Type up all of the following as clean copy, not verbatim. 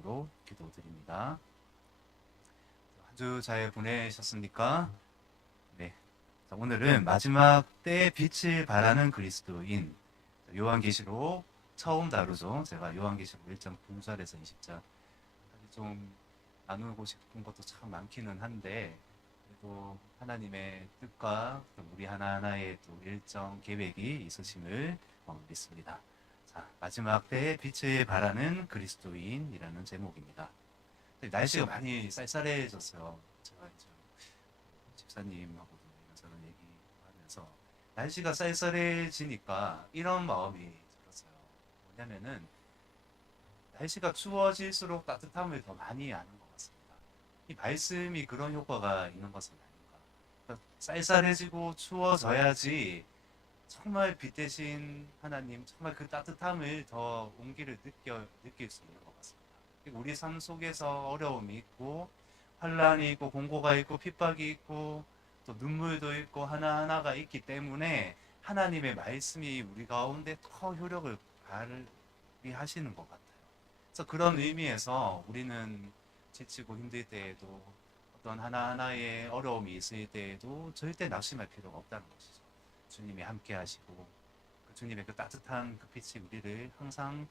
이름으로 기도드립니다. 한 주 잘 보내셨습니까? 네. 자, 오늘은 마지막 때 빛을 발하는 그리스도인 요한계시록 처음 다루죠. 제가 요한계시록 1장 9절에서 20절 좀 나누고 싶은 것도 참 많기는 한데 그래도 하나님의 뜻과 우리 하나하나의 또 일정 계획이 있으심을 믿습니다. 자, 마지막 때에 빛을 발하는 그리스도인이라는 제목입니다. 날씨가 많이 쌀쌀해졌어요. 제가 이제 집사님하고도 이런저런 얘기하면서 날씨가 쌀쌀해지니까 이런 마음이 들었어요. 뭐냐면은 날씨가 추워질수록 따뜻함을 더 많이 아는 것 같습니다. 이 말씀이 그런 효과가 있는 것은 아닌가. 그러니까 쌀쌀해지고 추워져야지 정말 빛 대신 하나님, 정말 그 따뜻함을 더 온기를 느낄 수 있는 것 같습니다. 우리 삶 속에서 어려움이 있고, 환란이 있고, 공고가 있고, 핍박이 있고, 또 눈물도 있고, 하나하나가 있기 때문에 하나님의 말씀이 우리 가운데 더 효력을 발휘하시는 것 같아요. 그래서 그런 의미에서 우리는 지치고 힘들 때에도 어떤 하나하나의 어려움이 있을 때에도 절대 낙심할 필요가 없다는 것이죠. 주님이 함께 하시고 그 주님의 그 따뜻한 그 빛이 우리를 항상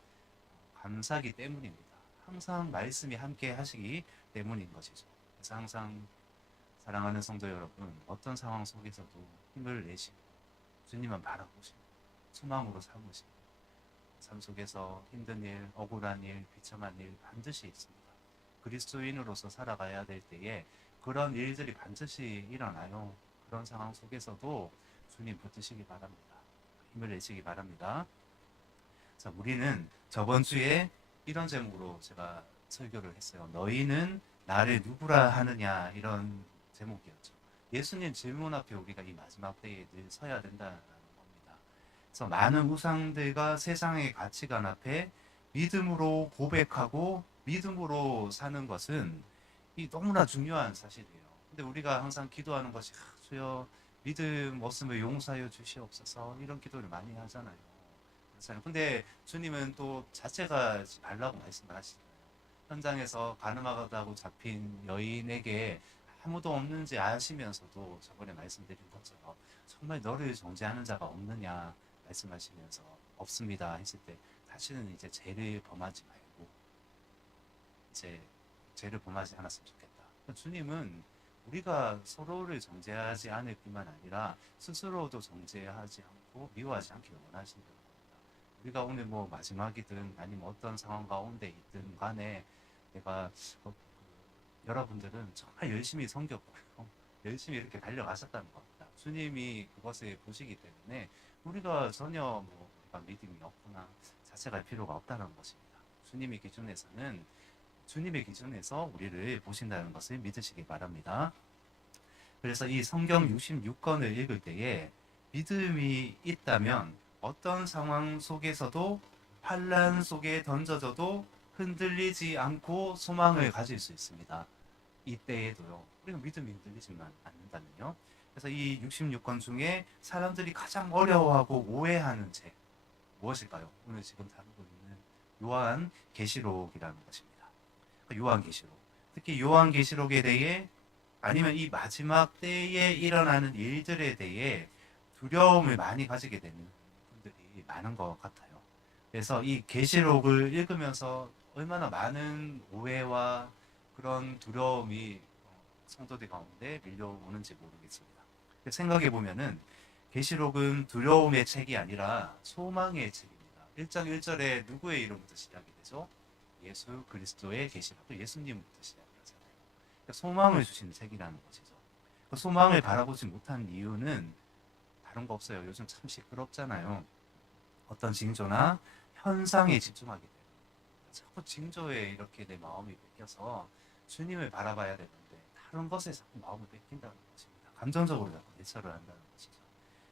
감싸기 때문입니다. 항상 말씀이 함께 하시기 때문인 것이죠. 그래서 항상 사랑하는 성도 여러분, 어떤 상황 속에서도 힘을 내시고 주님만 바라보시고 소망으로 삼으시고 삶 속에서 힘든 일, 억울한 일, 비참한 일 반드시 있습니다. 그리스도인으로서 살아가야 될 때에 그런 일들이 반드시 일어나요. 그런 상황 속에서도 주님 붙드시기 바랍니다. 힘을 내시기 바랍니다. 자, 우리는 저번 주에 이런 제목으로 제가 설교를 했어요. 너희는 나를 누구라 하느냐, 이런 제목이었죠. 예수님 질문 앞에 우리가 이 마지막 때에 늘 서야 된다는 겁니다. 그래서 많은 우상들과 세상의 가치관 앞에 믿음으로 고백하고 믿음으로 사는 것은 이 너무나 중요한 사실이에요. 근데 우리가 항상 기도하는 것이 주여 믿음 없으면 용서하여 주시옵소서, 이런 기도를 많이 하잖아요. 근데 주님은 또 자책하지 말라고 말씀을 하시잖아요. 현장에서 가늠하다고 잡힌 여인에게 아무도 없는지 아시면서도 저번에 말씀드린 것처럼 정말 너를 정죄하는 자가 없느냐 말씀하시면서 없습니다 했을 때 다시는 이제 죄를 범하지 말고 이제 죄를 범하지 않았으면 좋겠다. 주님은 우리가 서로를 정죄하지 않을 뿐만 아니라 스스로도 정죄하지 않고 미워하지 않기를 원하신다는 겁니다. 우리가 오늘 뭐 마지막이든 아니면 어떤 상황 가운데 있든 간에 내가 여러분들은 정말 열심히 섬겼고 열심히 이렇게 달려가셨다는 겁니다. 주님이 그것을 보시기 때문에 우리가 전혀 뭐 우리가 믿음이 없거나 자책할 필요가 없다는 것입니다. 주님의 기준에서 우리를 보신다는 것을 믿으시기 바랍니다. 그래서 이 성경 66권을 읽을 때에 믿음이 있다면 어떤 상황 속에서도 환란 속에 던져져도 흔들리지 않고 소망을 가질 수 있습니다. 이때에도요. 우리가 믿음이 흔들리지만 않는다면요. 그래서 이 66권 중에 사람들이 가장 어려워하고 오해하는 책 무엇일까요? 오늘 지금 다루고 있는 요한계시록이라는 것입니다. 요한계시록. 특히 요한계시록에 대해 아니면 이 마지막 때에 일어나는 일들에 대해 두려움을 많이 가지게 되는 분들이 많은 것 같아요. 그래서 이 계시록을 읽으면서 얼마나 많은 오해와 그런 두려움이 성도들 가운데 밀려오는지 모르겠습니다. 생각해 보면은 계시록은 두려움의 책이 아니라 소망의 책입니다. 1장 1절에 누구의 이름부터 시작이 되죠? 예수 그리스도의 계시록, 예수님부터 시작하잖아요. 그러니까 소망을 주시는 책이라는 것이죠. 그 소망을 바라보지 못한 이유는 다른 거 없어요. 요즘 참 시끄럽잖아요. 어떤 징조나 현상에 집중하게 돼요. 자꾸 징조에 이렇게 내 마음이 뺏겨서 주님을 바라봐야 되는데 다른 것에 자꾸 마음을 뺏긴다는 것입니다. 감정적으로 자꾸 대처를 한다는 것이죠.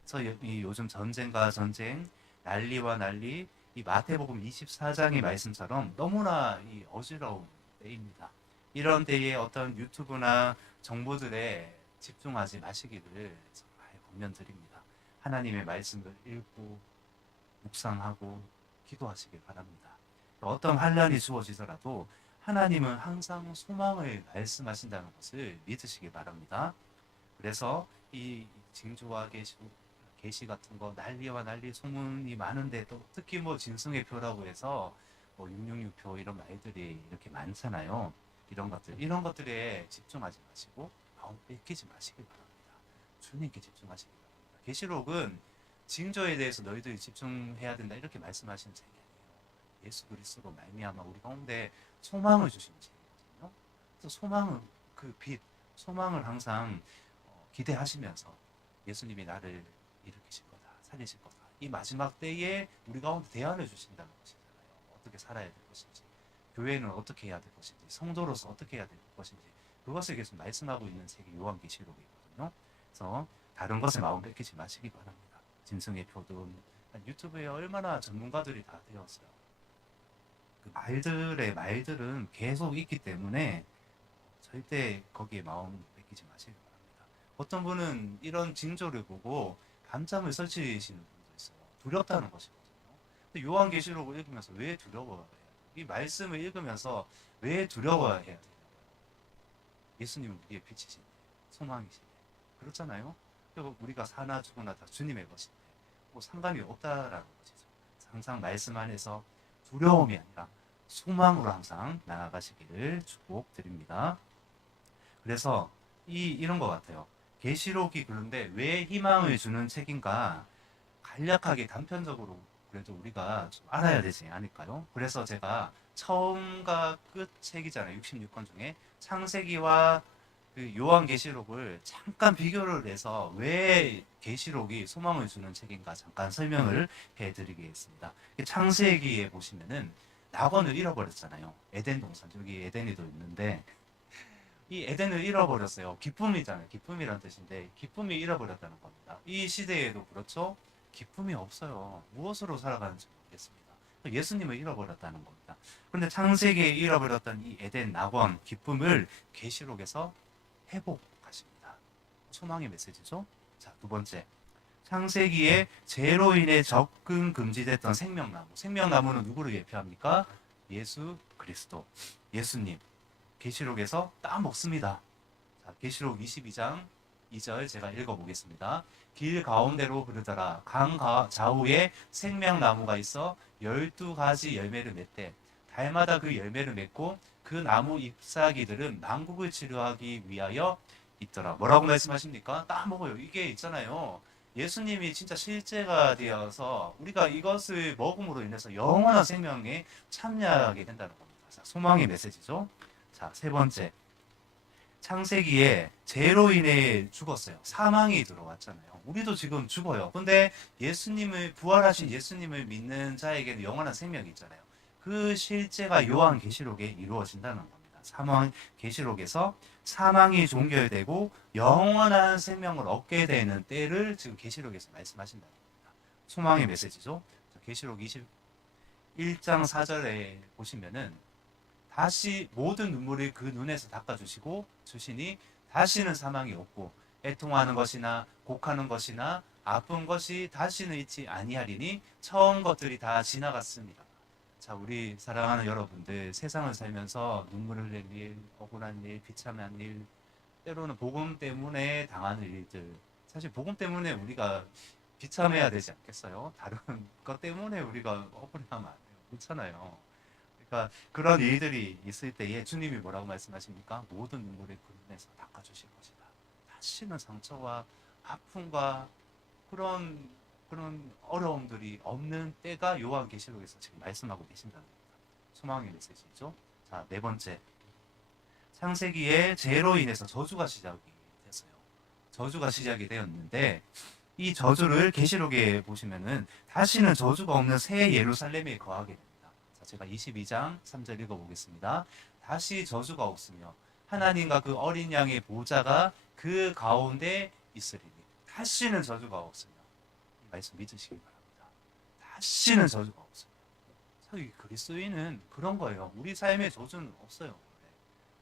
그래서 이 요즘 전쟁과 전쟁, 난리와 난리, 이 마태복음 24장의 말씀처럼 너무나 이 어지러운 때입니다. 이런 때에 어떤 유튜브나 정보들에 집중하지 마시기를 정말 권면드립니다. 하나님의 말씀을 읽고 묵상하고 기도하시길 바랍니다. 어떤 환란이 주어지더라도 하나님은 항상 소망을 말씀하신다는 것을 믿으시기 바랍니다. 그래서 이 징조와 계시 같은 거 난리와 난리 소문이 많은데 또 특히 뭐 진승의 표라고 해서 뭐 666표 이런 말들이 이렇게 많잖아요. 이런 것들에 집중하지 마시고 마음 뺏기지 마시기 바랍니다. 주님께 집중하시기 바랍니다. 계시록은 징조에 대해서 너희들이 집중해야 된다 이렇게 말씀하시는 책이 아니에요. 예수 그리스도로 말미암아 우리 가운데 소망을 주시는 책이거든요. 그래서 소망은 그 빛, 소망을 항상 기대하시면서 예수님이 나를 일으키실 거다, 살리실 거다. 이 마지막 때에 우리 가운데 대안을 주신다는 것이잖아요. 어떻게 살아야 될 것인지, 교회는 어떻게 해야 될 것인지, 성도로서 어떻게 해야 될 것인지 그것을 계속 말씀하고 있는 책이 요한계시록이거든요. 그래서 다른 것에 마음 뺏기지 마시기 바랍니다. 짐승의 표도 유튜브에 얼마나 전문가들이 다 되었어요. 그 말들은 계속 있기 때문에 절대 거기에 마음 뺏기지 마시기 바랍니다. 어떤 분은 이런 징조를 보고 밤잠을 설치시는 분도 있어요. 두렵다는 것이거든요. 근데 요한계시록을 읽으면서 왜 두려워해야 돼요? 이 말씀을 읽으면서 왜 두려워해야 되냐고요. 예수님은 우리의 빛이신데, 소망이신데, 그렇잖아요. 그리고 우리가 사나 죽으나 다 주님의 것인데 뭐 상관이 없다라는 것이죠. 항상 말씀 안에서 두려움이 아니라 소망으로 항상 나아가시기를 축복드립니다. 그래서 이런 것 같아요. 계시록이 그런데 왜 희망을 주는 책인가 간략하게 단편적으로 그래도 우리가 좀 알아야 되지 않을까요? 그래서 제가 처음과 끝 책이잖아요. 66권 중에 창세기와 그 요한계시록을 잠깐 비교를 해서 왜 계시록이 소망을 주는 책인가 잠깐 설명을 해드리겠습니다. 창세기에 보시면은 낙원을 잃어버렸잖아요. 에덴 동산, 여기 에덴이도 있는데 이 에덴을 잃어버렸어요. 기쁨이잖아요. 기쁨이란 뜻인데 기쁨이 잃어버렸다는 겁니다. 이 시대에도 그렇죠. 기쁨이 없어요. 무엇으로 살아가는지 모르겠습니다. 예수님을 잃어버렸다는 겁니다. 그런데 창세기에 잃어버렸던 이 에덴 낙원 기쁨을 계시록에서 회복하십니다. 소망의 메시지죠. 자, 두 번째. 창세기에 죄로 인해 접근 금지됐던 생명나무. 생명나무는 누구를 예표합니까? 예수 그리스도. 예수님. 계시록에서 따먹습니다. 자, 계시록 22장 2절 제가 읽어보겠습니다. 길 가운데로 흐르더라. 강 좌우에 생명나무가 있어 12가지 열매를 맺되 달마다 그 열매를 맺고 그 나무 잎사귀들은 만국을 치료하기 위하여 있더라. 뭐라고 말씀하십니까? 따먹어요. 이게 있잖아요. 예수님이 진짜 실제가 되어서 우리가 이것을 먹음으로 인해서 영원한 생명에 참여하게 된다는 겁니다. 자, 소망의 메시지죠. 자, 세 번째. 창세기에 죄로 인해 죽었어요. 사망이 들어왔잖아요. 우리도 지금 죽어요. 근데 부활하신 예수님을 믿는 자에게는 영원한 생명이 있잖아요. 그 실제가 요한계시록에 이루어진다는 겁니다. 계시록에서 사망이 종결되고 영원한 생명을 얻게 되는 때를 지금 계시록에서 말씀하신다는 겁니다. 소망의 메시지죠. 계시록 21장 4절에 보시면은 다시 모든 눈물을 그 눈에서 닦아주시고 주시니 다시는 사망이 없고 애통하는 것이나 곡하는 것이나 아픈 것이 다시는 있지 아니하리니 처음 것들이 다 지나갔습니다. 자, 우리 사랑하는 여러분들, 세상을 살면서 눈물을 흘릴 일, 억울한 일, 비참한 일, 때로는 복음 때문에 당하는 일들, 사실 복음 때문에 우리가 비참해야 되지 않겠어요? 다른 것 때문에 우리가 억울하면 안 돼요. 그렇잖아요. 그러니까 그런 일들이 있을 때에 주님이 뭐라고 말씀하십니까? 모든 눈물을 그 눈에서 닦아주실 것이다. 다시는 상처와 아픔과 그런 어려움들이 없는 때가 요한계시록에서 지금 말씀하고 계신다는 겁니다. 소망의 메시지죠. 자, 네 번째. 창세기에 죄로 인해서 저주가 시작이 됐어요. 저주가 시작이 되었는데 이 저주를 계시록에 보시면은 다시는 저주가 없는 새 예루살렘에 거하게 됩니다. 자, 제가 22장 3절 읽어보겠습니다. 다시 저주가 없으며 하나님과 그 어린 양의 보좌가 그 가운데 있으리니 다시는 저주가 없으며 이 말씀 믿으시기 바랍니다. 다시는 저주가 없으며 사실 그리스도인은 그런 거예요. 우리 삶에 저주는 없어요.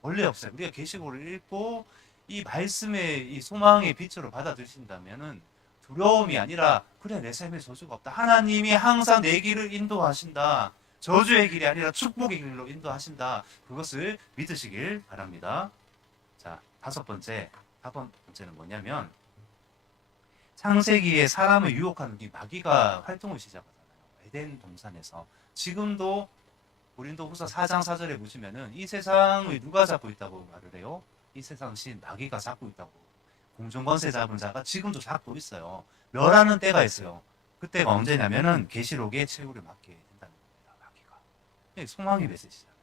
원래 없어요. 우리가 계시록을 읽고 이 말씀의 이 소망의 빛으로 받아들이신다면은 두려움이 아니라 그래 내 삶에 저주가 없다. 하나님이 항상 내 길을 인도하신다. 저주의 길이 아니라 축복의 길로 인도하신다. 그것을 믿으시길 바랍니다. 자, 다섯 번째는 뭐냐면 창세기에 사람을 유혹하는 이 마귀가 활동을 시작하잖아요. 에덴 동산에서. 지금도 고린도후서 4장 4절에 보시면은 이 세상을 누가 잡고 있다고 말을 해요? 이 세상 신 마귀가 잡고 있다고. 공중권세 잡은 자가 지금도 잡고 있어요. 멸하는 때가 있어요. 그때가 언제냐면은 계시록의 최후를 맞게 된다는 겁니다. 마귀가. 이게 소망의 메시지잖아요.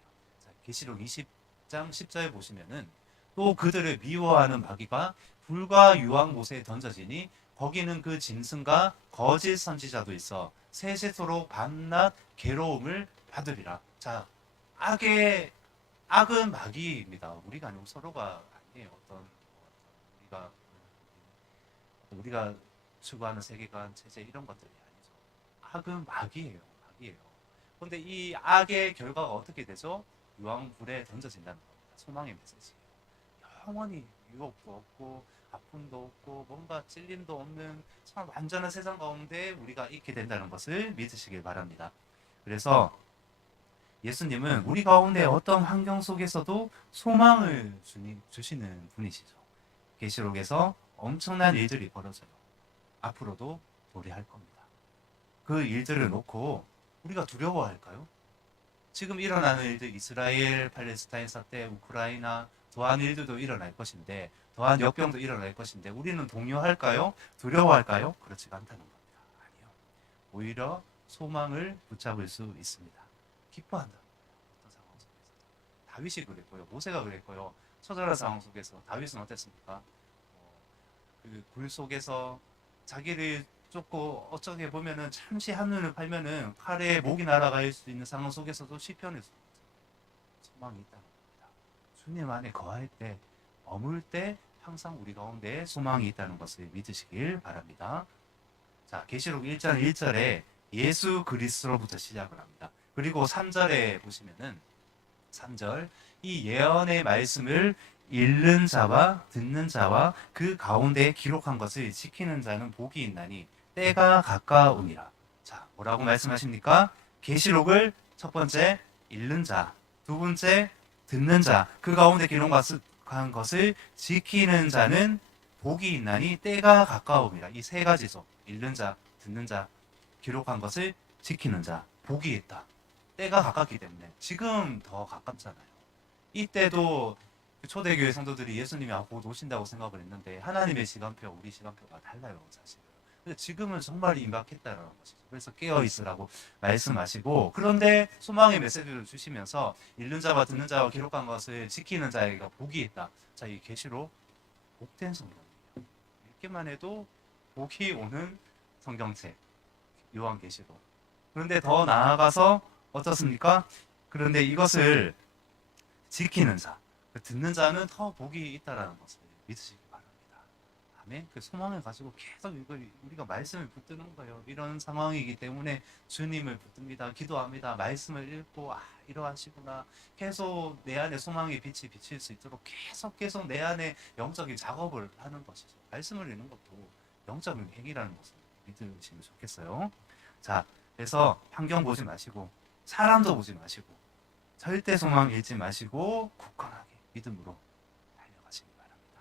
자, 계시록 20장 10절에 보시면은 또 그들을 미워하는 마귀가 불과 유황 못에 던져지니 거기는 그 짐승과 거짓 선지자도 있어 세세토록 밤낮 괴로움을 받으리라. 자, 악은 마귀입니다. 우리가 아니고 서로가 아니에요. 우리가 추구하는 세계관, 체제 이런 것들이 아니죠. 악은 마귀예요. 그런데 이 악의 결과가 어떻게 되죠? 유황불에 던져진다는 겁니다. 소망의 메시지예요. 영원히 유혹도 없고 아픔도 없고 뭔가 찔림도 없는 참 완전한 세상 가운데 우리가 있게 된다는 것을 믿으시길 바랍니다. 그래서 예수님은 우리 가운데 어떤 환경 속에서도 소망을 주시는 분이시죠. 계시록에서 엄청난 일들이 벌어져요. 앞으로도 도래할 겁니다. 그 일들을 놓고 우리가 두려워할까요? 지금 일어나는 일들, 이스라엘, 팔레스타인 사태, 우크라이나, 더한 일들도 일어날 것인데, 더한 역병도 일어날 것인데, 우리는 동요할까요? 두려워할까요? 그렇지가 않다는 겁니다. 아니요. 오히려 소망을 붙잡을 수 있습니다. 기뻐한다. 어떤 상황 속에서. 다윗이 그랬고요. 모세가 그랬고요. 처절한 상황 속에서 다윗은 어땠습니까? 그 굴 속에서 자기를 쫓고 어쩌게 보면은 잠시 한눈을 팔면은 칼에 목이 날아갈 수 있는 상황 속에서도 시편에서 소망이 있다는 겁니다. 주님 안에 거할 때, 머물 때 항상 우리 가운데 소망이 있다는 것을 믿으시길 바랍니다. 자, 계시록 1장 1절에 예수 그리스도로부터 시작을 합니다. 그리고 3절에 보시면은 3절 이 예언의 말씀을 읽는 자와 듣는 자와 그 가운데 기록한 것을 지키는 자는 복이 있나니 때가 가까우니라. 자, 뭐라고 말씀하십니까? 계시록을 첫 번째 읽는 자, 두 번째 듣는 자, 그 가운데 기록한 것을 지키는 자는 복이 있나니 때가 가까움이라. 이 세 가지죠. 읽는 자, 듣는 자, 기록한 것을 지키는 자, 복이 있다. 때가 가깝기 때문에 지금 더 가깝잖아요. 이때도 초대교회 성도들이 예수님이 곧 오신다고 생각을 했는데 하나님의 시간표, 우리 시간표가 달라요, 사실. 근데 지금은 정말 임박했다는 것이죠. 그래서 깨어 있으라고 말씀하시고, 그런데 소망의 메시지를 주시면서 읽는 자와 듣는 자와 기록한 것을 지키는 자에게 복이 있다. 자, 이 계시록 복된 성경이에요. 읽기만 해도 복이 오는 성경책, 요한계시록. 그런데 더 나아가서 어떻습니까? 그런데 이것을 지키는 자, 듣는 자는 더 복이 있다라는 것을 믿으시기 바랍니다. 아멘. 그 소망을 가지고 계속 이걸 우리가 말씀을 붙드는 거예요. 이런 상황이기 때문에 주님을 붙듭니다. 기도합니다. 말씀을 읽고 이러하시구나. 계속 내 안에 소망의 빛이 비칠 수 있도록 계속 내 안에 영적인 작업을 하는 것이죠. 말씀을 읽는 것도 영적인 행위라는 것을 믿으시면 좋겠어요. 자, 그래서 환경 보지 마시고 사람도 보지 마시고 절대 소망 잃지 마시고 굳건하게 믿음으로 달려가시기 바랍니다.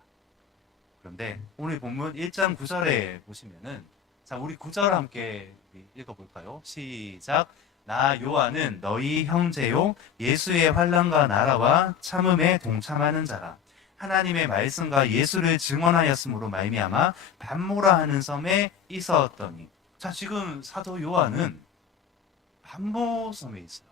그런데 오늘 본문 1장 9절에 보시면은, 자, 우리 9절 함께 읽어볼까요? 시작. 나 요한은 너희 형제요 예수의 환난과 나라와 참음에 동참하는 자라. 하나님의 말씀과 예수를 증언하였으므로 말미암아 반모라 하는 섬에 있었더니. 자, 지금 사도 요한은 반모 섬에 있어요.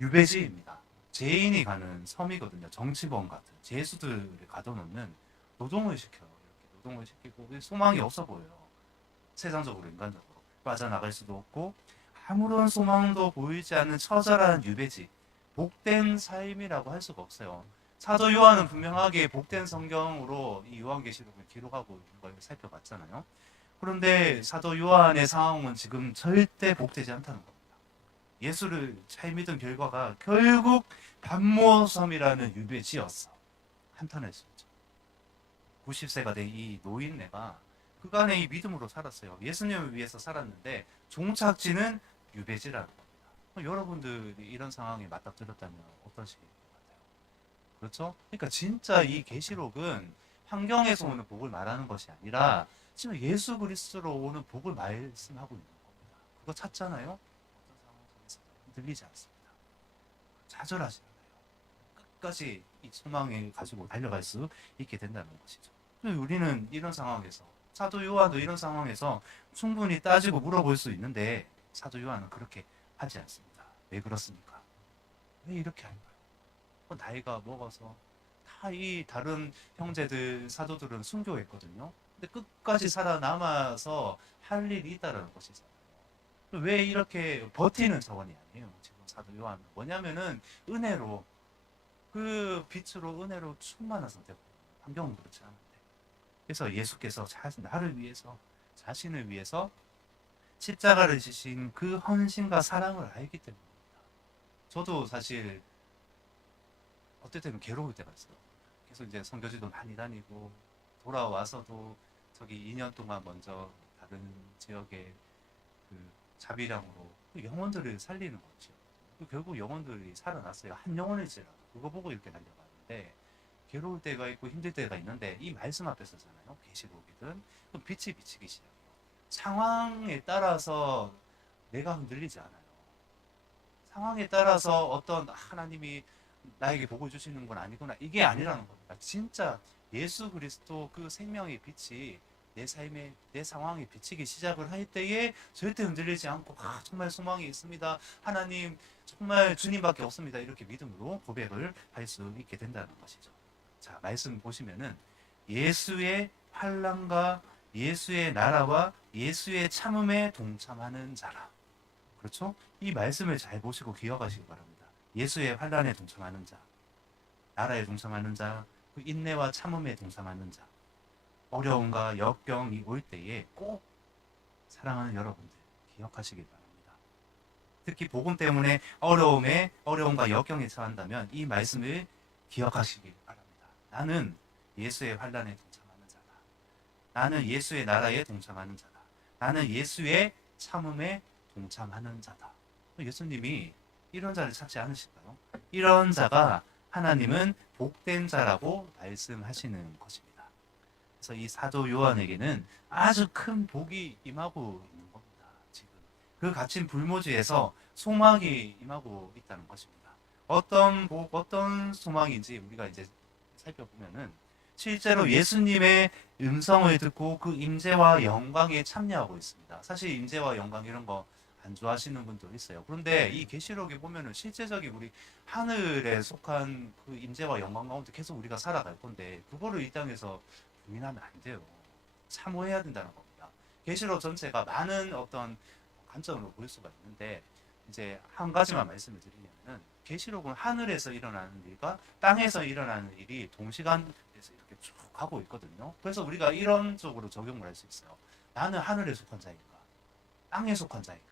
유배지입니다. 죄인이 가는 섬이거든요. 정치범 같은 죄수들을 가둬놓는, 노동을 시켜요. 이렇게 노동을 시키고 소망이 없어 보여요. 세상적으로, 인간적으로 빠져나갈 수도 없고 아무런 소망도 보이지 않는 처절한 유배지, 복된 삶이라고 할 수가 없어요. 사도 요한은 분명하게 복된 성경으로 이 요한계시록을 기록하고 있는 걸 살펴봤잖아요. 그런데 사도 요한의 상황은 지금 절대 복되지 않다는 겁니다. 예수를 잘 믿은 결과가 결국 반모섬이라는 유배지였어. 한탄할 수 있죠. 90세가 된 이 노인네가 그간의 이 믿음으로 살았어요. 예수님을 위해서 살았는데 종착지는 유배지라는 겁니다. 여러분들이 이런 상황에 맞닥뜨렸다면 어떠실 것 같아요? 그렇죠? 그러니까 진짜 이 계시록은 환경에서 오는 복을 말하는 것이 아니라 지금 예수 그리스도로 오는 복을 말씀하고 있는 겁니다. 그거 찾잖아요? 어떤 상황 속에서도 흔들리지 않습니다. 좌절하지 않아요. 끝까지 이 소망을 가지고 달려갈 수 있게 된다는 것이죠. 우리는 이런 상황에서 사도 요한도 이런 상황에서 충분히 따지고 물어볼 수 있는데 사도 요한은 그렇게 하지 않습니다. 왜 그렇습니까? 왜 이렇게 할까요? 나이가 먹어서 다 이 다른 형제들 사도들은 순교했거든요. 근데 끝까지 살아남아서 할 일이 있다는 것이잖아요. 왜 이렇게 버티는 차원이 아니에요. 지금 사도 요한은 뭐냐면은 은혜로 그 빛으로 은혜로 충만한 상태거든요. 환경은 그렇지 않은데. 그래서 예수께서 나를 위해서 자신을 위해서 십자가를 지신 그 헌신과 사랑을 알기 때문입니다. 저도 사실 어떨 때는 괴로울 때가 있어요. 계속 이제 선교지도 많이 다니고 돌아와서도 저기 2년 동안 먼저 다른 지역의 그 자비량으로 그 영혼들을 살리는 거죠. 결국 영혼들이 살아났어요. 한 영혼일지라도 그거 보고 이렇게 달려가는데 괴로울 때가 있고 힘들 때가 있는데 이 말씀 앞에서잖아요. 계시록이든 빛이 비치기 시작해요. 상황에 따라서 내가 흔들리지 않아요. 상황에 따라서 어떤 하나님이 나에게 복을 주시는 건 아니구나 이게 아니라는 겁니다. 진짜 예수 그리스도 그 생명의 빛이 내 삶에 내 상황에 비치기 시작을 할 때에 절대 흔들리지 않고 정말 소망이 있습니다. 하나님 정말 주님밖에 없습니다. 이렇게 믿음으로 고백을 할 수 있게 된다는 것이죠. 자, 말씀 보시면은 예수의 환난과 예수의 나라와 예수의 참음에 동참하는 자라. 그렇죠? 이 말씀을 잘 보시고 기억하시기 바랍니다. 예수의 환난에 동참하는 자, 나라에 동참하는 자, 그 인내와 참음에 동참하는 자, 어려움과 역경이 올 때에 꼭 사랑하는 여러분들 기억하시기 바랍니다. 특히 복음 때문에 어려움과 역경에 처한다면 이 말씀을 기억하시기 바랍니다. 나는 예수의 환난에 동참하는 자다. 나는 예수의 나라에 동참하는 자다. 나는 예수의 참음에 동참하는 자다. 예수님이 이런 자를 찾지 않으실까요? 이런 자가 하나님은 복된 자라고 말씀하시는 것입니다. 그래서 이 사도 요한에게는 아주 큰 복이 임하고 있는 겁니다. 지금 그 갇힌 불모지에서 소망이 임하고 있다는 것입니다. 어떤 복, 어떤 소망인지 우리가 이제 살펴보면은 실제로 예수님의 음성을 듣고 그 임재와 영광에 참여하고 있습니다. 사실 임재와 영광 이런 거 안 좋아하시는 분도 있어요. 그런데 이 계시록에 보면은 실제적인 우리 하늘에 속한 그 임재와 영광 가운데 계속 우리가 살아갈 건데 그거를 이 땅에서 부인하면 안 돼요. 사모해야 된다는 겁니다. 계시록 전체가 많은 어떤 관점으로 볼 수가 있는데 이제 한 가지만 말씀을 드리면은 계시록은 하늘에서 일어나는 일과 땅에서 일어나는 일이 동시간에서 이렇게 쭉 가고 있거든요. 그래서 우리가 이런 쪽으로 적용을 할 수 있어요. 나는 하늘에 속한 자인가? 땅에 속한 자인가?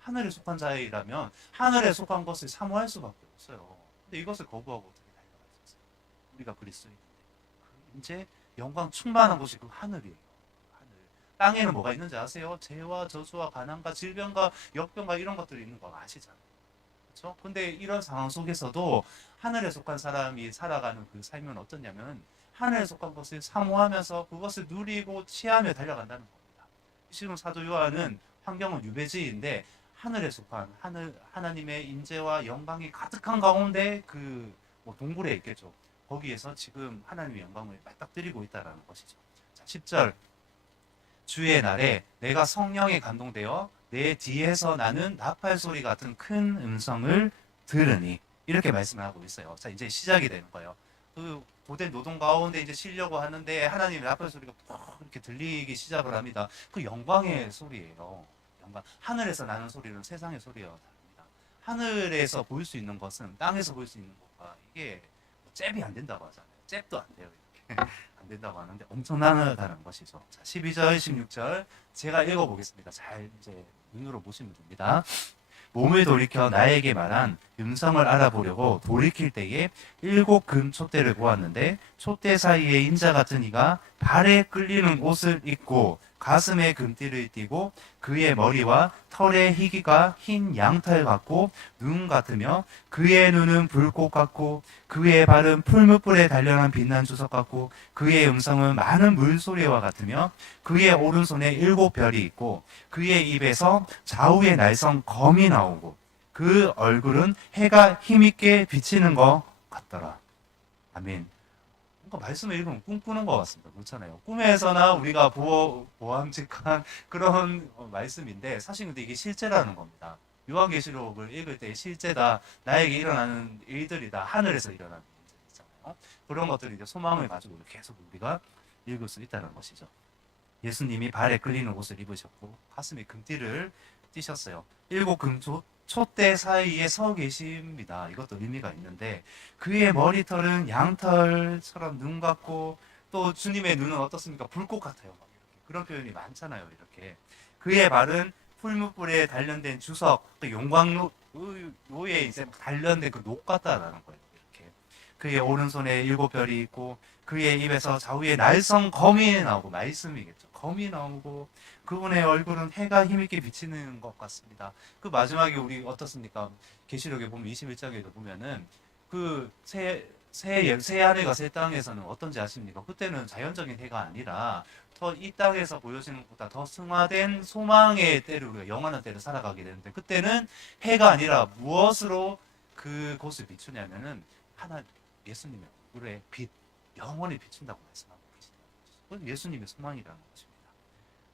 하늘에 속한 자이라면 하늘에 속한 것을 사모할 수밖에 없어요. 근데 이것을 거부하고 어떻게 달려갈 수 있어요? 우리가 그리스도인인데 이제 영광 충만한 곳이 그 하늘이에요. 하늘. 땅에는 뭐가 있는지 아세요? 죄와 저주와 가난과 질병과 역병과 이런 것들이 있는 거 아시잖아요. 그렇죠? 근데 이런 상황 속에서도 하늘에 속한 사람이 살아가는 그 삶은 어떠냐면 하늘에 속한 것을 사모하면서 그것을 누리고 취하며 달려간다는 겁니다. 지금 사도 요한은 환경은 유배지인데 하늘에 속한 하나님의 인재와 영광이 가득한 가운데 뭐 동굴에 있겠죠. 거기에서 지금 하나님의 영광을 맞닥뜨리고 있다는 것이죠. 자, 10절 주의 날에 내가 성령에 감동되어 내 뒤에서 나는 나팔 소리 같은 큰 음성을 들으니 이렇게 말씀을 하고 있어요. 자, 이제 시작이 되는 거예요. 그 고된 노동 가운데 이제 쉬려고 하는데 하나님의 나팔 소리가 이렇게 들리기 시작을 합니다. 그 영광의 소리예요. 영광. 하늘에서 나는 소리는 세상의 소리와 다릅니다. 하늘에서 볼 수 있는 것은 땅에서 볼 수 있는 것과 이게 잽이 안 된다고 하잖아요. 잽도 안 돼요. 이렇게 안 된다고 하는데 엄청나다는 것이죠. 자, 12절, 16절 제가 읽어보겠습니다. 잘 이제 눈으로 보시면 됩니다. 몸을 돌이켜 나에게 말한 음성을 알아보려고 돌이킬 때에 7금 촛대를 보았는데 촛대 사이에 인자 같은 이가 발에 끌리는 옷을 입고 가슴에 금띠를 띠고 그의 머리와 털의 희기가 흰 양털 같고 눈 같으며 그의 눈은 불꽃 같고 그의 발은 풀무불에 단련한 빛난 주석 같고 그의 음성은 많은 물소리와 같으며 그의 오른손에 7별이 있고 그의 입에서 좌우의 날성 검이 나오고 그 얼굴은 해가 힘있게 비치는 것 같더라. 아멘. 뭔가 말씀을 읽으면 꿈꾸는 것 같습니다. 그렇잖아요. 꿈에서나 우리가 보암직한 그런 말씀인데 사실 근데 이게 실제라는 겁니다. 요한계시록을 읽을 때 실제다, 나에게 일어나는 일들이다, 하늘에서 일어나는 일들 있잖아요. 그런 것들이 이제 소망을 가지고 계속 우리가 읽을 수 있다는 것이죠. 예수님이 발에 끌리는 옷을 입으셨고 가슴에 금띠를 띠셨어요. 7금 촛대 사이에 서 계십니다. 이것도 의미가 있는데 그의 머리털은 양털처럼 눈 같고 또 주님의 눈은 어떻습니까? 불꽃 같아요. 막 이렇게. 그런 표현이 많잖아요. 이렇게 그의 발은 풀무불에 단련된 주석, 또 용광로에 이제 단련된 그 녹 같다라는 거예요. 이렇게 그의 오른손에 7별이 있고 그의 입에서 좌우에 날성 검이 나오고 말씀이겠죠. 검이 나오고 그분의 얼굴은 해가 힘있게 비치는 것 같습니다. 그 마지막에 우리 어떻습니까? 계시록에 보면 21장에도 보면은 그 새 아내가 새 땅에서는 어떤지 아십니까? 그때는 자연적인 해가 아니라 더 이 땅에서 보여지는 것보다 더 승화된 소망의 때를 우리가 영원한 때를 살아가게 되는데 그때는 해가 아니라 무엇으로 그곳을 비추냐면은 하나 예수님의 얼굴에 빛 영원히 비춘다고 말씀하고 계시더라고요. 예수님의 소망이라는 것입니다.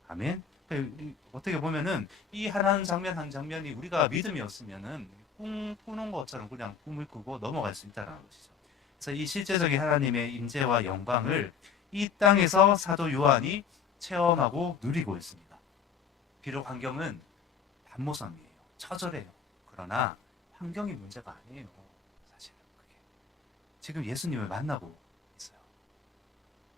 아멘. 어떻게 보면은 이 한 장면 한 장면이 우리가 믿음이 없으면은 꿈 꾸는 것처럼 그냥 꿈을 꾸고 넘어갈 수 있다는 것이죠. 그래서 이 실제적인 하나님의 임재와 영광을 이 땅에서 사도 요한이 체험하고 누리고 있습니다. 비록 환경은 반모섬이에요. 처절해요. 그러나 환경이 문제가 아니에요. 사실은 그게 지금 예수님을 만나고 있어요.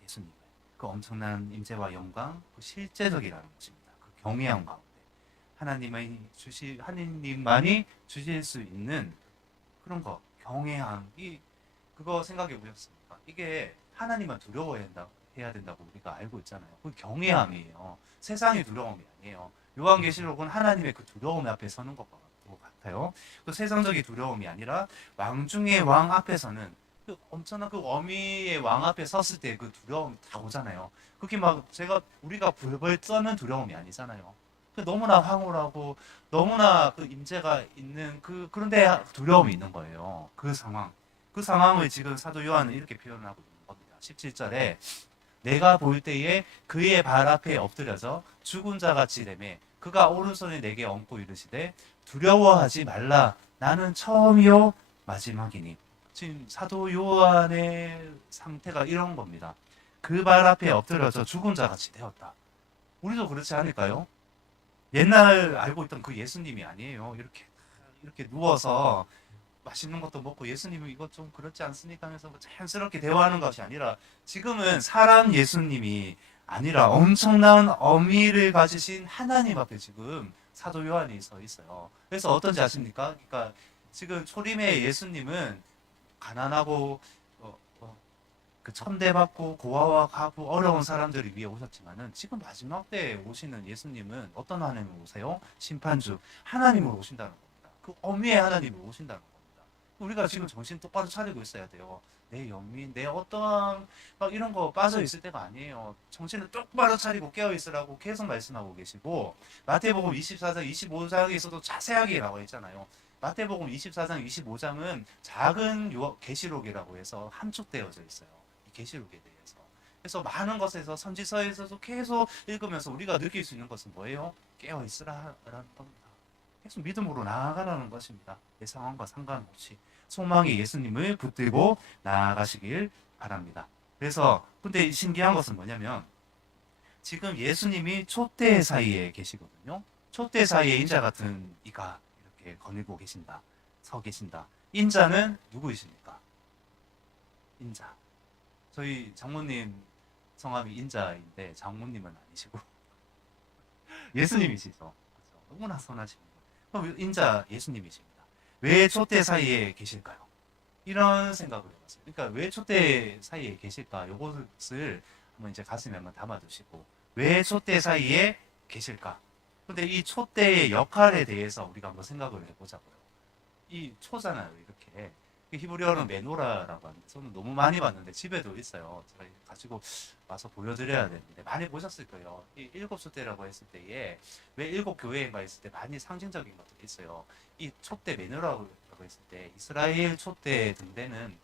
예수님을. 그 엄청난 임재와 영광, 그 실제적이라는 것입니다. 그 경외함 가운데 하나님만이 주실 수 있는 그런 거, 경외함이 그거 생각해 보셨습니까? 이게 하나님만 해야 된다고 우리가 알고 있잖아요. 그 경외함이에요. 세상의 두려움이 아니에요. 요한계시록은 하나님의 그 두려움 앞에 서는 것 같아요. 그 세상적인 두려움이 아니라 왕 중의 왕 앞에서는 그 엄청난 그 어미의 왕 앞에 섰을 때 그 두려움이 다 오잖아요. 그게 막 우리가 벌벌 떠는 두려움이 아니잖아요. 너무나 황홀하고 너무나 그 임재가 있는 그런데 두려움이 있는 거예요. 그 상황. 그 상황을 지금 사도 요한은 이렇게 표현하고 있는 겁니다. 17절에 내가 볼 때에 그의 발 앞에 엎드려져 죽은 자 같이 되매 그가 오른손에 내게 얹고 이르시되 두려워하지 말라 나는 처음이요 마지막이니. 지금 사도 요한의 상태가 이런 겁니다. 그 발 앞에 엎드려져 죽은 자 같이 되었다. 우리도 그렇지 않을까요? 옛날 알고 있던 그 예수님이 아니에요. 이렇게 누워서 맛있는 것도 먹고 예수님은 이것 좀 그렇지 않습니까 하면서 자연스럽게 대화하는 것이 아니라 지금은 사람 예수님이 아니라 엄청난 어미를 가지신 하나님 앞에 지금 사도 요한이 서 있어요. 그래서 어떤지 아십니까? 그러니까 지금 초림의 예수님은 가난하고 그 천대받고 고아와 가부 어려운 사람들을 위해 오셨지만은 지금 마지막 때에 오시는 예수님은 어떤 하나님으로 오세요? 심판주 하나님으로 오신다는 겁니다. 그 어미의 하나님으로 오신다는 겁니다. 우리가 지금 정신 똑바로 차리고 있어야 돼요. 내 영민, 내 어떠한 막 이런 거 빠져 있을 때가 아니에요. 정신을 똑바로 차리고 깨어 있으라고 계속 말씀하고 계시고 마태복음 24장, 25장에서도 자세하게 나와 있잖아요. 마태복음 24장, 25장은 작은 계시록이라고 해서 함축되어져 있어요. 이 계시록에 대해서. 그래서 많은 것에서 선지서에서도 계속 읽으면서 우리가 느낄 수 있는 것은 뭐예요? 깨어 있으라라는 겁니다. 계속 믿음으로 나아가라는 것입니다. 내 상황과 상관없이 소망의 예수님을 붙들고 나아가시길 바랍니다. 그래서 근데 신기한 것은 뭐냐면 지금 예수님이 촛대 사이에 계시거든요. 촛대 사이에 인자 같은 이가 이렇게 거닐고 계신다. 서 계신다. 인자는 누구이십니까? 인자. 저희 장모님 성함이 인자인데 장모님은 아니시고 예수님이시죠. 그렇죠? 너무나 선하십니다. 그럼 인자 예수님이십니다. 왜 촛대 사이에 계실까요? 이런 생각을 해봤어요. 그러니까 왜 촛대 사이에 계실까? 요것을 한번 이제 가슴에 한번 담아두시고 왜 촛대 사이에 계실까? 근데 이 촛대의 역할에 대해서 우리가 한번 생각을 해보자고요. 이 초잖아요, 이렇게. 히브리어는 메노라라고 하는데 저는 너무 많이 봤는데 집에도 있어요. 제가 가지고 와서 보여드려야 되는데 많이 보셨을 거예요. 이 일곱 촛대라고 했을 때에 왜 일곱 교회인가 했을 때 많이 상징적인 것들이 있어요. 이 촛대 메노라고 했을 때 이스라엘 촛대 등대는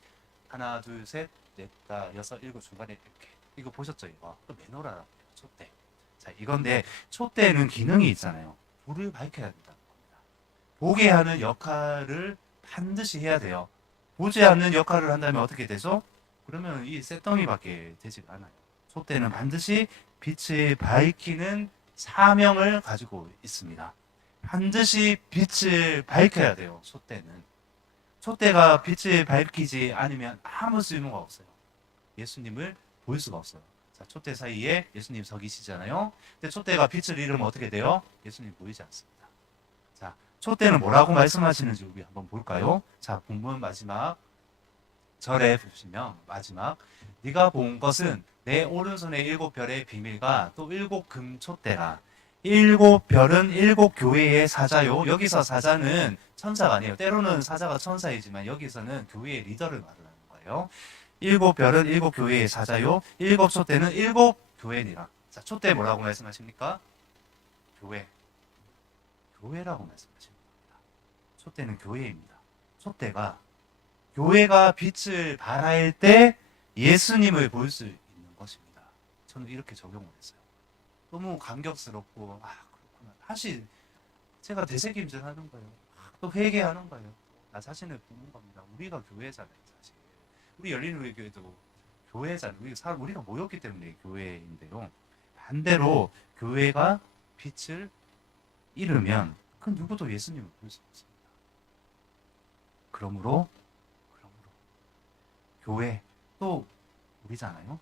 하나, 둘, 셋, 넷, 다, 여섯, 일곱 중간에 이렇게 이거 보셨죠, 이거? 그 메노라라고 해요, 촛대. 자, 이건데 촛대는 기능이 있잖아요. 불을 밝혀야 된다는 겁니다. 보게 하는 역할을 반드시 해야 돼요. 보지 않는 역할을 한다면 어떻게 되죠? 그러면 이 쇳덩이밖에 되지가 않아요. 촛대는 반드시 빛을 밝히는 사명을 가지고 있습니다. 반드시 빛을 밝혀야 돼요. 촛대는. 촛대가 빛을 밝히지 않으면 아무 쓸모가 없어요. 예수님을 볼 수가 없어요. 자, 촛대 사이에 예수님 서 계시잖아요. 근데 촛대가 빛을 잃으면 어떻게 돼요? 예수님 보이지 않습니다. 자, 촛대는 뭐라고 말씀하시는지 우리 한번 볼까요? 자, 본문 마지막 절에 보시면 마지막 네가 본 것은 내 오른손의 일곱 별의 비밀과 또 일곱 금 촛대라. 일곱 별은 일곱 교회의 사자요. 여기서 사자는 천사가 아니에요. 때로는 사자가 천사이지만 여기서는 교회의 리더를 말하는 거예요. 일곱 별은 일곱 교회의 사자요. 일곱 촛대는 일곱 교회니라. 자, 촛대 뭐라고 말씀하십니까? 교회. 교회라고 말씀하십니다. 촛대는 교회입니다. 촛대가 교회가 빛을 발할 때 예수님을 볼 수 있는 것입니다. 저는 이렇게 적용을 했어요. 너무 감격스럽고 그렇구나. 다시 제가 되새김질하는 거예요. 또 회개하는 거예요. 나 자신을 보는 겁니다. 우리가 교회잖아요, 사실. 우리 열린우리교회도 교회잖아요. 우리가 모였기 때문에 교회인데요. 반대로 교회가 빛을 잃으면 그 누구도 예수님을 볼 수 없습니다. 그러므로 교회 또 우리잖아요.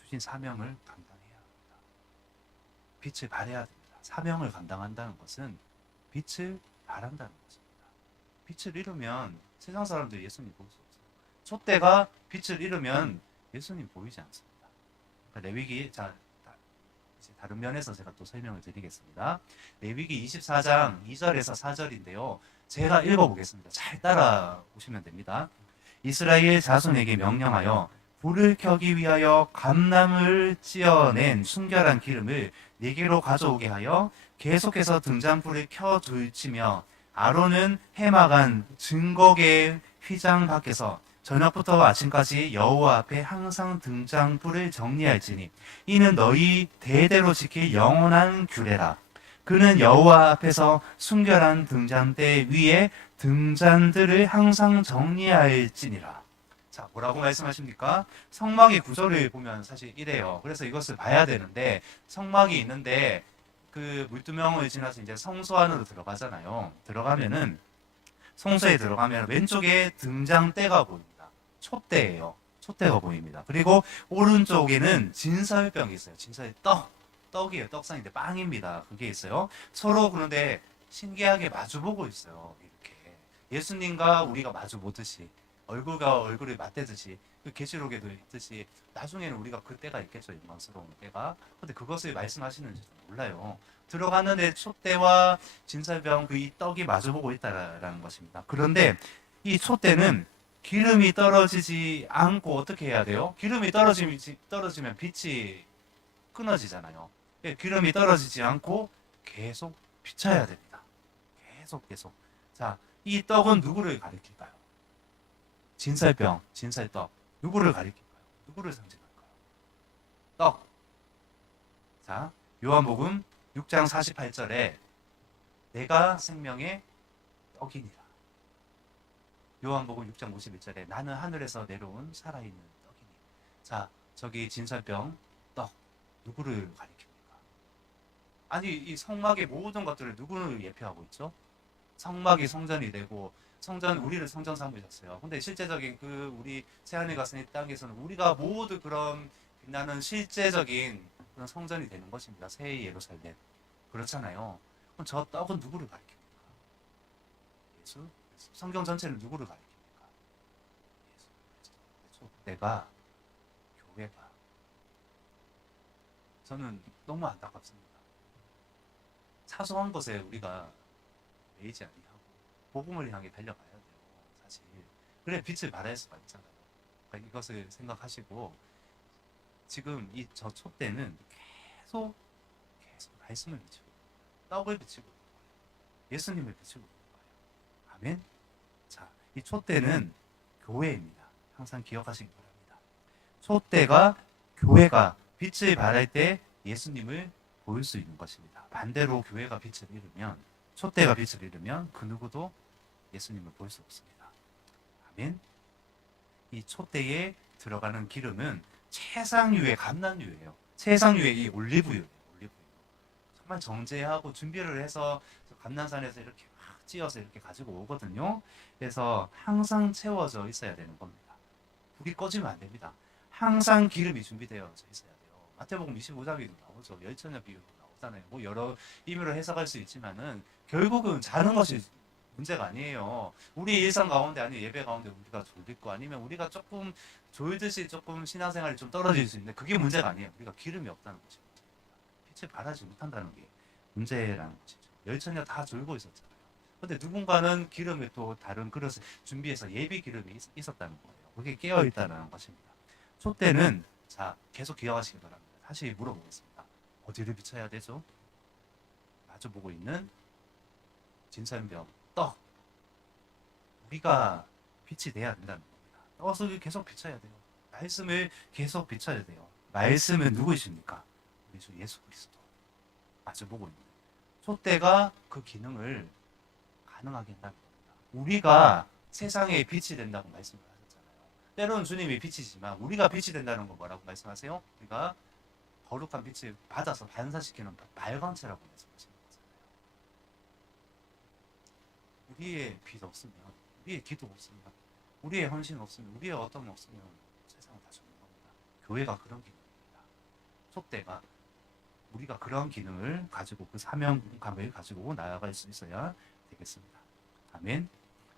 주신 사명을 감당해야 합니다. 빛을 발해야 됩니다. 사명을 감당한다는 것은 빛을 발한다는 것입니다. 빛을 잃으면 세상 사람들이 예수님 볼 수 없어요. 촛대가 빛을 잃으면 예수님 보이지 않습니다. 그러니까 레위기 이제 다른 면에서 제가 또 설명을 드리겠습니다. 레위기 24장 2절에서 4절인데요. 제가 읽어보겠습니다. 잘 따라오시면 됩니다. 이스라엘 자손에게 명령하여 불을 켜기 위하여 감람을 찧어낸 순결한 기름을 네개로 가져오게 하여 계속해서 등잔불을 켜둘지며 아론은 해마간 증거계의 휘장 밖에서 저녁부터 아침까지 여호와 앞에 항상 등잔불을 정리할지니 이는 너희 대대로 지킬 영원한 규례라. 그는 여호와 앞에서 순결한 등잔대 위에 등잔들을 항상 정리할지니라. 자, 뭐라고 말씀하십니까? 성막의 구조를 보면 사실 이래요. 그래서 이것을 봐야 되는데 성막이 있는데 그 물두멍을 지나서 이제 성소 안으로 들어가잖아요. 성소에 들어가면 왼쪽에 등잔대가 보입니다. 촛대예요. 촛대가 보입니다. 그리고 오른쪽에는 진설병이 있어요. 진설의 떡이에요. 떡상인데 빵입니다. 그게 있어요. 서로 그런데 신기하게 마주보고 있어요. 이렇게 예수님과 우리가 마주보듯이 얼굴과 얼굴을 맞대듯이 그 계시록에도 있듯이 나중에는 우리가 그 때가 있겠죠. 영광스러운 때가. 근데 그것을 말씀하시는지 몰라요. 들어갔는데 촛대와 진설병 그 이 떡이 마주보고 있다라는 것입니다. 그런데 이 촛대는 기름이 떨어지지 않고 어떻게 해야 돼요? 기름이 떨어지면 빛이 끊어지잖아요. 기름이 떨어지지 않고 계속 비춰야 됩니다. 계속. 자, 이 떡은 누구를 가리킬까요? 진설병, 진설떡. 누구를 가리킬까요? 누구를 상징할까요? 떡. 자, 요한복음 6장 48절에 내가 생명의 떡이니라. 요한복음 6장 51절에 나는 하늘에서 내려온 살아있는 떡이니. 자, 저기 진설병, 떡. 누구를 가리킵니까? 아니, 이 성막의 모든 것들을 누구를 예표하고 있죠? 성막이 성전이 되고 우리를 성전 삼으셨어요. 근데 실제적인 우리 새하늘 같은 이 땅에서는 우리가 모두 그런 빛나는 실제적인 그런 성전이 되는 것입니다. 새 예루살렘. 그렇잖아요. 그럼 저 떡은 누구를 가리킵니까? 예수 성경 전체는 누구를 가리킵니까? 예수 그리스도. 촛대가 교회가. 저는 너무 안타깝습니다. 사소한 것에 우리가 매이지 아니하고 복음을 향해 달려가야 돼요. 사실 그래 빛을 발할 수가 있잖아요. 그러니까 이것을 생각하시고 지금 이 저 촛대는 계속 말씀을 비치고 떡을 비치고 예수님을 비치고 있는 거예요. 아멘. 자, 이 촛대는 교회입니다. 항상 기억하시기 바랍니다. 촛대가 교회가 빛을 발할 때 예수님을 보일 수 있는 것입니다. 반대로 교회가 빛을 잃으면 촛대가 빛을 잃으면 그 누구도 예수님을 볼 수 없습니다. 아멘. 이 촛대에 들어가는 기름은 최상류의 감람유예요. 최상류의 이 올리브유예요. 올리브유. 정말 정제하고 준비를 해서 감람산에서 이렇게 막 찧어서 이렇게 가지고 오거든요. 그래서 항상 채워져 있어야 되는 겁니다. 불이 꺼지면 안 됩니다. 항상 기름이 준비되어져 있어야 돼요. 마태복음 25장에도 나오죠. 열처녀 비유로 나오잖아요. 뭐 여러 의미로 해석할 수 있지만은 결국은 자는 것이 문제가 아니에요. 우리 일상 가운데 아니면 예배 가운데 우리가 졸리고 아니면 우리가 조금 졸듯이 조금 신앙생활이 좀 떨어질 수 있는데 그게 문제가 아니에요. 우리가 기름이 없다는 것이 문제입니다. 빛을 발하지 못한다는 게 문제라는 것이죠. 열처녀 다 졸고 있었잖아요. 근데 누군가는 기름에 또 다른 그릇을 준비해서 예비 기름이 있었다는 거예요. 그게 깨어 있다는 것입니다. 촛대는 자 계속 기억하시기 바랍니다. 다시 물어보겠습니다. 어디를 비춰야 되죠? 마주보고 있는 진설병 떡. 우리가 빛이 돼야 된다는 겁니다. 떡을 계속 비춰야 돼요. 말씀을 계속 비춰야 돼요. 말씀은 누구이십니까? 우리 주 예수 그리스도. 마주보고 있는 촛대가 그 기능을 가능하게 한다는 겁니다. 우리가 세상에 빛이 된다고 말씀을 하셨잖아요. 때로는 주님이 빛이지만 우리가 빛이 된다는 건 뭐라고 말씀하세요? 우리가 거룩한 빛을 받아서 반사시키는 발광체라고 말씀하시는 거잖아요. 우리의 빛 없으면, 우리의 기도 없으면, 우리의 헌신 없으면, 우리의 어떤 없으면 세상은 다 죽는 겁니다. 교회가 그런 기능입니다. 촛대가 우리가 그런 기능을 가지고 그 사명감을 가지고 나아갈 수 있어야 되겠습니다. 아멘.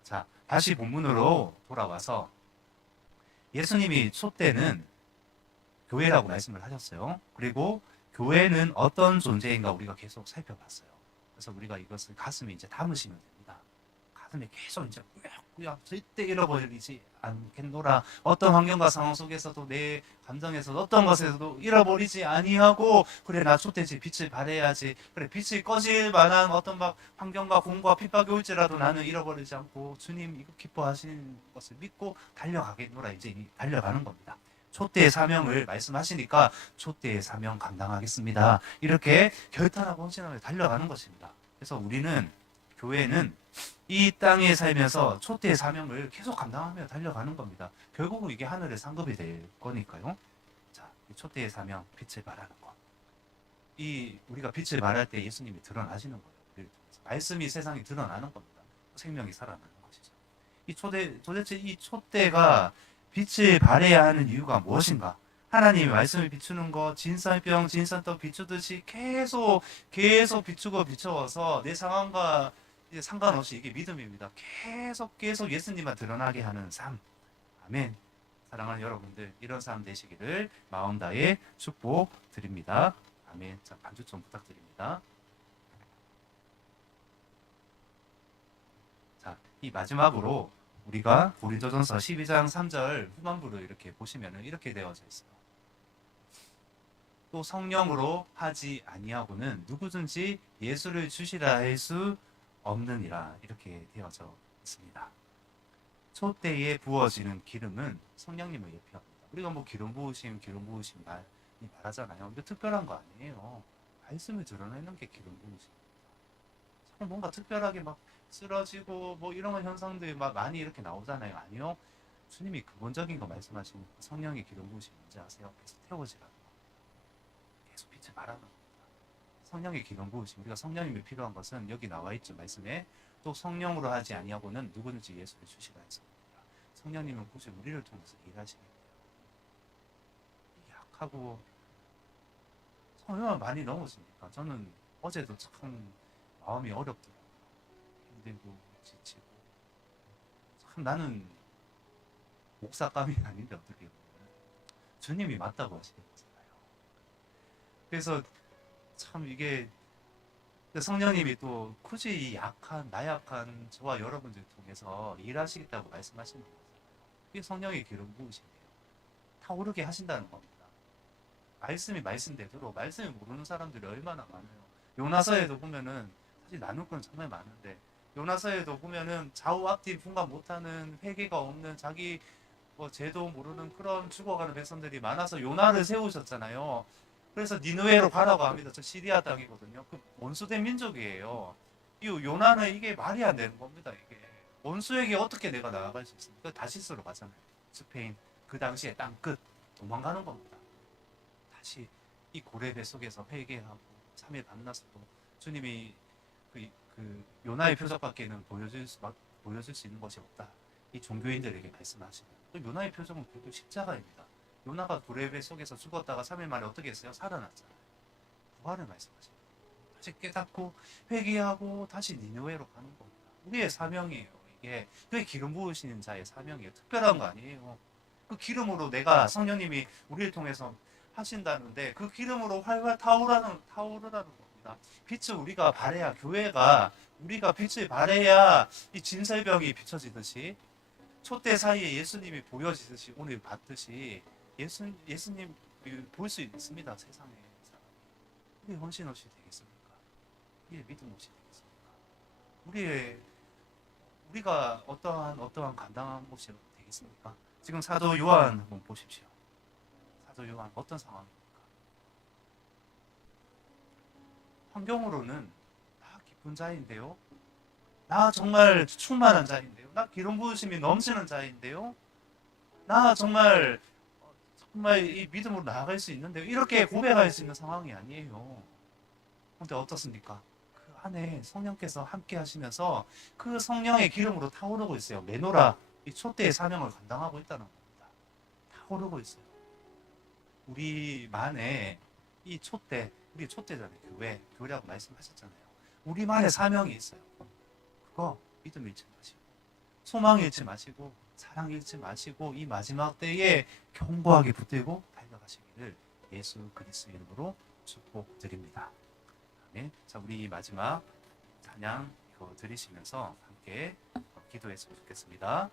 자, 다시 본문으로 돌아와서 예수님이 촛대는 교회라고 말씀을 하셨어요. 그리고 교회는 어떤 존재인가 우리가 계속 살펴봤어요. 그래서 우리가 이것을 가슴에 이제 담으시면 됩니다. 가슴에 계속 이제 꾸역꾸역 절대 잃어버리지 않겠노라. 어떤 환경과 상황 속에서도 내 감정에서도 어떤 것에서도 잃어버리지 아니하고 그래 나 촛대지 빛을 발해야지. 그래 빛이 꺼질 만한 어떤 막 환경과 공과 핍박이 올지라도 나는 잃어버리지 않고 주님 이거 기뻐하시는 것을 믿고 달려가겠노라. 이제 달려가는 겁니다. 촛대의 사명을 말씀하시니까 촛대의 사명 감당하겠습니다. 이렇게 결단하고 헌신하며 달려가는 것입니다. 그래서 우리는 교회는 이 땅에 살면서 촛대의 사명을 계속 감당하며 달려가는 겁니다. 결국은 이게 하늘의 상급이 될 거니까요. 자, 이 촛대의 사명, 빛을 발하는 것. 우리가 빛을 발할 때 예수님이 드러나시는 거예요. 말씀이 세상에 드러나는 겁니다. 생명이 살아나는 것이죠. 도대체 이 촛대가 빛을 발해야 하는 이유가 무엇인가? 하나님의 말씀을 비추는 것, 진설병, 진설떡 비추듯이 계속 비추고 비추어서 내 상황과 상관없이 이게 믿음입니다. 계속 예수님만 드러나게 하는 삶. 아멘. 사랑하는 여러분들, 이런 삶 되시기를 마음 다해 축복드립니다. 아멘. 자, 반주 좀 부탁드립니다. 자, 이 마지막으로 우리가 고린도전서 12장 3절 후반부를 이렇게 보시면은 이렇게 되어져 있어요. 또 성령으로 하지 아니하고는 누구든지 예수를 주시라 할 수 없느니라. 이렇게 되어져 있습니다. 촛대에 부어지는 기름은 성령님을 예표합니다. 우리가 뭐 기름 부으심 많이 말하잖아요. 근데 특별한 거 아니에요. 말씀을 드러내는 게 기름 부으심입니다. 뭔가 특별하게 막 쓰러지고 뭐 이런 현상들이 막 많이 이렇게 나오잖아요. 아니요. 주님이 근본적인 거 말씀하시는 성령의 기름 부으심 뭔지 아세요? 계속 태워지라는 거. 계속 빛을 발하는 겁니다. 성령의 기름 부으심. 우리가 성령님이 필요한 것은 여기 나와 있죠. 말씀에. 또 성령으로 하지 아니하고는 누구든지 예수를 주시라 했습니다. 성령님은 굳이 우리를 통해서 일하시겠네요. 약하고 성령을 많이 넘었으니까 저는 어제도 참 마음이 어렵더라고요. 힘들고 지치고 참 나는 목사감이 아닌데 어떻게 보면 주님이 맞다고 하시는 거잖아요. 그래서 참 이게 성령님이 또 굳이 이 약한 나약한 저와 여러분들 통해서 일하시겠다고 말씀하시는 거잖아요. 이게 성령의 기름 부으신데요. 타오르게 하신다는 겁니다. 말씀이 말씀대로 말씀을 모르는 사람들이 얼마나 많아요. 요나서에도 보면은 사실 나눌 건 정말 많은데 요나서에도 보면은 좌우 앞뒤 분간 못하는 회개가 없는 자기 뭐 죄도 모르는 그런 죽어가는 백성들이 많아서 요나를 세우셨잖아요. 그래서 니느웨로 가라고 합니다. 저 시리아 땅이거든요. 그 원수된 민족이에요. 이 요나는 이게 말이 안 되는 겁니다. 이게 원수에게 어떻게 내가 나아갈 수 있습니까? 다시스로 가잖아요. 스페인 그 당시에 땅 끝 도망가는 겁니다. 다시 이 고레배 속에서 회개하고 3일 밤낮으로 주님이 그 요나의 표적밖에는 보여줄 수 있는 것이 없다. 이 종교인들에게 말씀하시는 또 요나의 표적은 결국 십자가입니다. 요나가 고레배 속에서 죽었다가 3일 만에 어떻게 했어요? 살아났잖아요. 부활을 말씀하시는 거예요. 다시 깨닫고 회개하고 다시 니느웨로 가는 겁니다. 우리의 사명이에요. 이게 그게 기름 부으시는 자의 사명이에요. 특별한 거 아니에요. 그 기름으로 내가 성령님이 우리를 통해서 하신다는데 그 기름으로 활활 타오르라는 겁니다. 빛을 우리가 발해야 교회가 우리가 빛을 발해야 이 진설병이 비춰지듯이 촛대 사이에 예수님이 보여지듯이 오늘 봤듯이 예수님 볼 수 있습니다. 세상에 우리 헌신 없이 되겠습니까? 우리의 믿음 없이 되겠습니까? 우리가 어떠한 감당한 것이 되겠습니까? 지금 사도 요한 한번 보십시오. 사도 요한 어떤 상황입니까? 환경으로는 나 기쁜 자인데요. 나 정말 충만한 자인데요. 나 기름 부으심이 넘치는 자인데요. 나 정말 이 믿음으로 나아갈 수 있는데요. 이렇게 고백할 수 있는 상황이 아니에요. 근데 어떻습니까? 그 안에 성령께서 함께 하시면서 그 성령의 기름으로 타오르고 있어요. 메노라, 이 촛대의 사명을 감당하고 있다는 겁니다. 타오르고 있어요. 우리만의 이 촛대, 우리 촛대잖아요. 교회라고 말씀하셨잖아요. 우리만의 사명이 있어요. 그거 믿음 잃지 마시고, 소망 잃지 마시고, 사랑 잃지 마시고, 이 마지막 때에 견고하게 붙들고 달려가시기를 예수 그리스도 이름으로 축복드립니다. 아멘. 자, 우리 마지막 찬양 이거 드리시면서 함께 기도했으면 좋겠습니다.